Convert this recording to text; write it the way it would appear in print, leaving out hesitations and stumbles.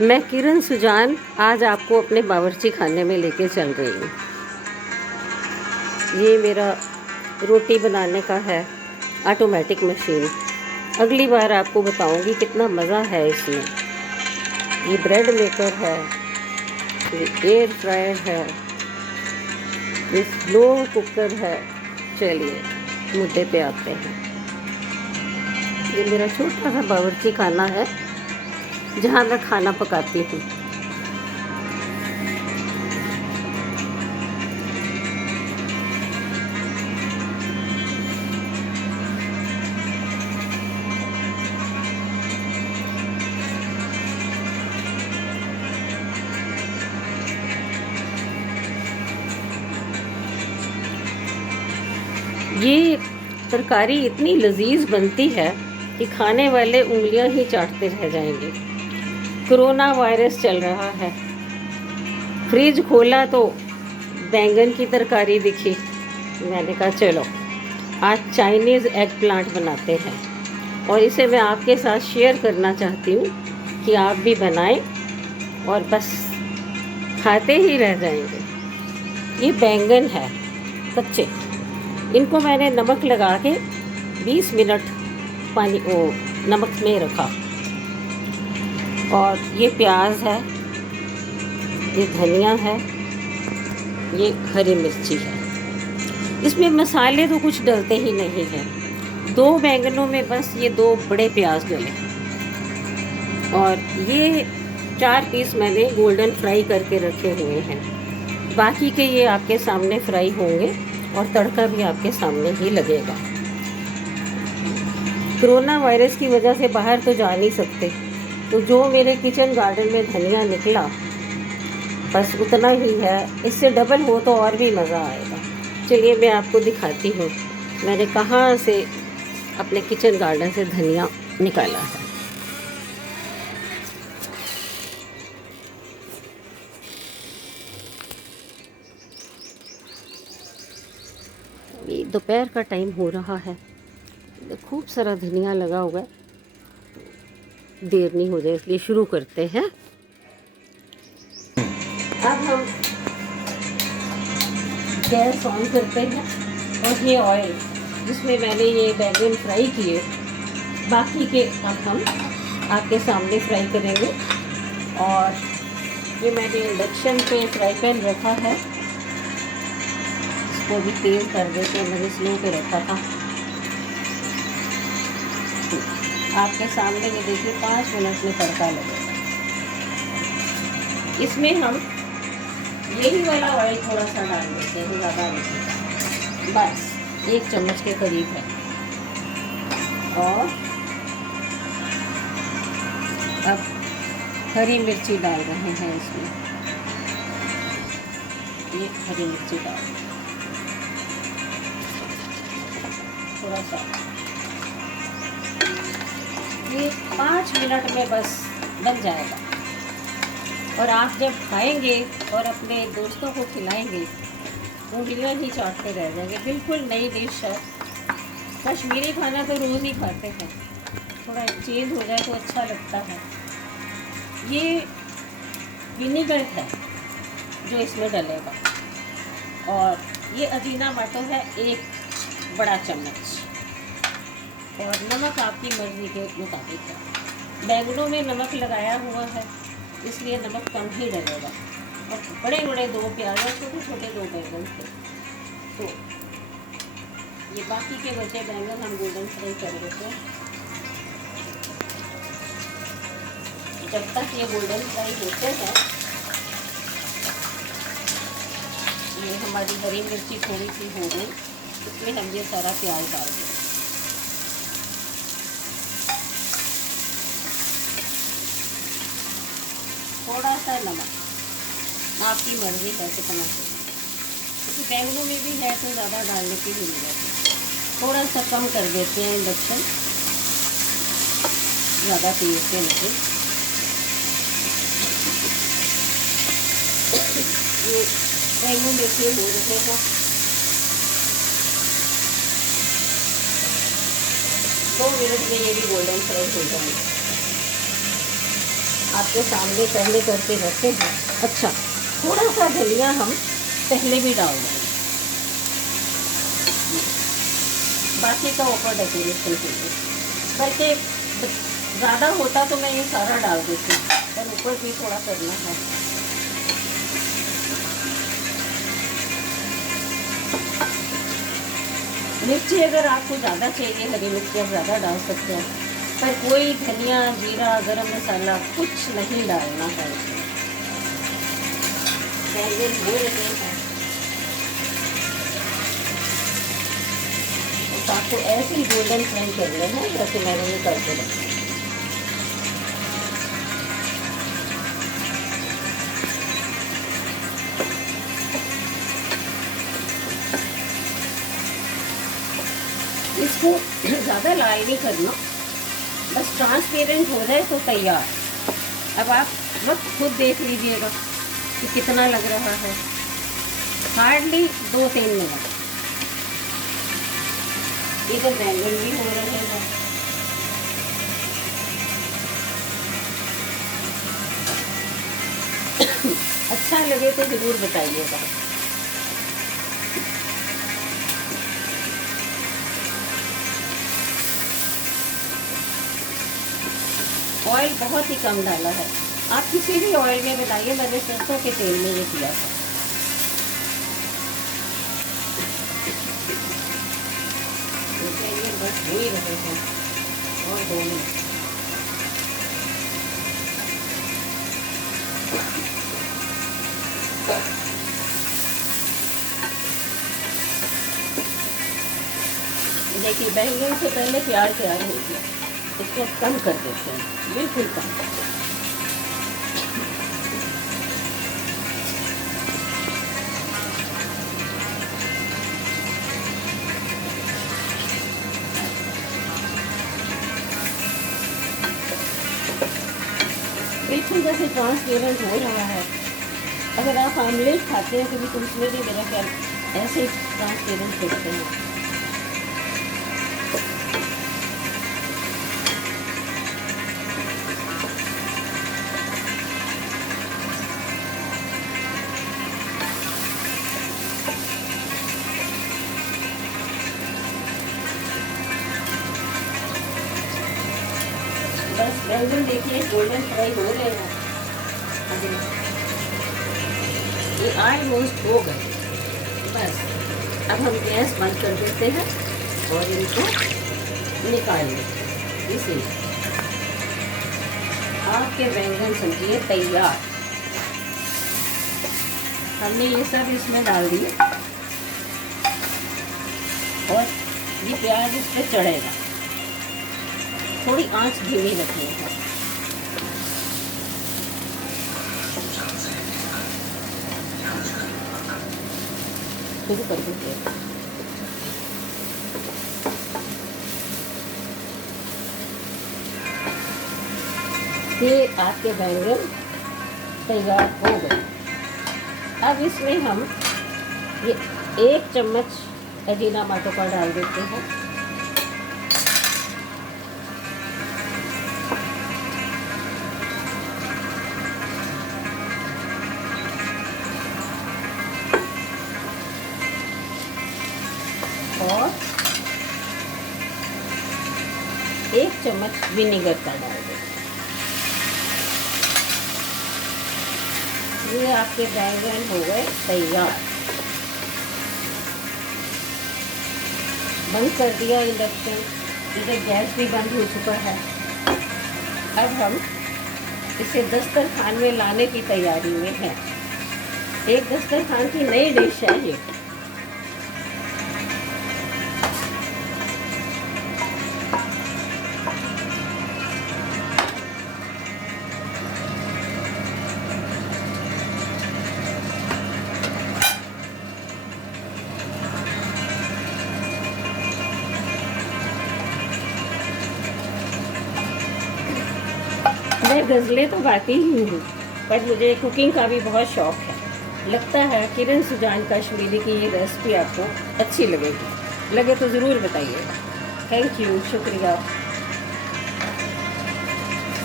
मैं किरण सुजान आज आपको अपने बावर्ची खाने में लेके चल रही हूँ। ये मेरा रोटी बनाने का है ऑटोमेटिक मशीन। अगली बार आपको बताऊंगी कितना मज़ा है इसमें। ये ब्रेड मेकर है, ये एयर फ्रायर है, ये स्लो कुकर है। चलिए मुद्दे पे आते हैं। ये मेरा छोटा सा बावर्ची खाना है जहाँ मैं खाना पकाती हूँ। ये तरकारी इतनी लजीज बनती है कि खाने वाले उंगलियां ही चाटते रह जाएंगे। कोरोना वायरस चल रहा है, फ्रिज खोला तो बैंगन की तरकारी दिखी। मैंने कहा चलो आज चाइनीज़ एग प्लांट बनाते हैं और इसे मैं आपके साथ शेयर करना चाहती हूँ कि आप भी बनाएं और बस खाते ही रह जाएंगे। ये बैंगन है कच्चे, इनको मैंने नमक लगा के 20 मिनट पानी नमक में रखा। और ये प्याज है, ये धनिया है, ये हरी मिर्ची है। इसमें मसाले तो कुछ डलते ही नहीं हैं। 2 बैंगनों में बस ये 2 बड़े प्याज डले और ये 4 पीस मैंने गोल्डन फ्राई करके रखे हुए हैं। बाकी के ये आपके सामने फ्राई होंगे और तड़का भी आपके सामने ही लगेगा। कोरोना वायरस की वजह से बाहर तो जा नहीं सकते, तो जो मेरे किचन गार्डन में धनिया निकला बस उतना ही है। इससे डबल हो तो और भी मज़ा आएगा। चलिए मैं आपको दिखाती हूँ मैंने कहाँ से अपने किचन गार्डन से धनिया निकाला है। अभी दोपहर का टाइम हो रहा है, खूब सारा धनिया लगा हुआ है। देर नहीं हो जाए इसलिए शुरू करते हैं। अब हम गैस ऑन करते हैं और ये ऑयल जिसमें मैंने ये बैंगन फ्राई किए, बाकी के अब हम आपके सामने फ्राई करेंगे। और ये मैंने इंडक्शन पे फ्राई पैन रखा है, इसको भी तेज़ कर देते हैं। मैंने स्लो पे रखा था। आपके सामने ये देखिए 5 मिनट में तड़का लगेगा। इसमें हम यही वाला ऑयल थोड़ा सा डाल देते हैं, ज़्यादा नहीं, बस 1 चम्मच के करीब है। और अब हरी मिर्ची डाल रहे हैं इसमें। ये हरी मिर्ची डाल थोड़ा सा। ये 5 मिनट में बस बन जाएगा और आप जब खाएंगे और अपने दोस्तों को खिलाएंगे उंगलियां ही चाटते रह जाएंगे। बिल्कुल नई डिश है। कश्मीरी खाना तो रोज़ ही खाते हैं, थोड़ा चेंज हो जाए तो अच्छा लगता है। ये विनीगर है जो इसमें डलेगा और ये अजीनामाटो है 1 बड़ा चम्मच। और नमक आपकी मर्ज़ी के मुताबिक है। बैंगनों में नमक लगाया हुआ है इसलिए नमक कम ही डलेगा। और बड़े बड़े 2 प्याज और छोटे छोटे 2 बैंगन थे, तो ये बाकी के बचे बैंगन हम गोल्डन फ्राई कर देते हैं। जब तक ये गोल्डन फ्राई होते हैं ये हमारी हरी मिर्ची थोड़ी सी हो गई, इसमें हम ये सारा प्याज डाल दें। थोड़ा सा नमक आपकी मर्ज़ी है कितना चाहिए, क्योंकि बैंगनों में भी है तो ज़्यादा डालने की ज़रूरत है। थोड़ा सा कम कर देते हैं इंडक्शन, ज़्यादा तेज़ पे नहीं। ये बैंगन देखिए हो रहे हैं। 2 मिनट में ये भी गोल्डन फ्राई हो जाएंगे। आपके सामने पहले करके रखे हैं। अच्छा, थोड़ा सा धनिया हम पहले भी डाल देंगे, बाकी का ऊपर डेकोरेशन के लिए। बल्कि ज़्यादा होता तो मैं ये सारा डाल देती, पर ऊपर भी थोड़ा करना है। मिर्ची अगर आपको ज़्यादा चाहिए, हरी मिर्ची आप ज़्यादा डाल सकते हैं, पर कोई धनिया, जीरा, गरम मसाला कुछ नहीं डालना है। बैंगन हो रहे हैं, तो आपको ऐसे ही गोल्डन फ्राई करना है, जैसे मैंने ये करके रखा। इसको ज़्यादा लाल नहीं करना, बस ट्रांसपेरेंट हो जाए तो तैयार। अब आप वक्त खुद देख लीजिएगा कि कितना लग रहा है। Hardly 2-3 minute. इधर बैंगन भी हो रहे हैं। अच्छा लगे तो ज़रूर बताइएगा। ऑयल बहुत ही कम डाला है। आप किसी भी ऑयल में बनाइए, मैंने सरसों के तेल में ये किया था। ये बस हो ही रहे हैं, और 2 मिनट। देखिए बैंगन से पहले प्याज तैयार हो गया, इसको कम कर देते हैं, बिल्कुल कम। बिल्कुल जैसे ट्रांसपेरेंट हो रहा है। अगर आप आमलेट खाते हैं कभी, तो उसमें भी मेरा ख्याल ऐसे ही ट्रांसपेरेंट करते हैं। बस बैंगन देखिए गोल्डन फ्राई हो रहे हैं, ये ऑलमोस्ट हो गए। बस अब हम गैस बंद कर देते हैं और इनको निकाल लेते। इसी आपके बैंगन समझिए तैयार। हमने ये सब इसमें डाल दिए और ये प्याज इस पर चढ़ेगा। थोड़ी आंच धीमी रखनी है। शुरू कर दीजिए। ये आपके बैंगन तैयार हो गए। अब इसमें हम ये 1 चम्मच अजीनामाटो का डाल देते हैं। और 1 चम्मच विनेगर का डाल दें। ये आपके बैंगन हो गए तैयार। बंद कर दिया इंडक्शन, इधर गैस भी बंद हो चुका है। अब हम इसे दस्तरखान में लाने की तैयारी में हैं। एक दस्तरखान की नई डिश है ये। मैं गज़लें तो गाती ही हूँ, पर मुझे कुकिंग का भी बहुत शौक़ है। लगता है किरण सुजान कश्मीरी की ये रेसिपी आपको अच्छी लगेगी। लगे तो ज़रूर बताइएगा। थैंक यू, शुक्रिया।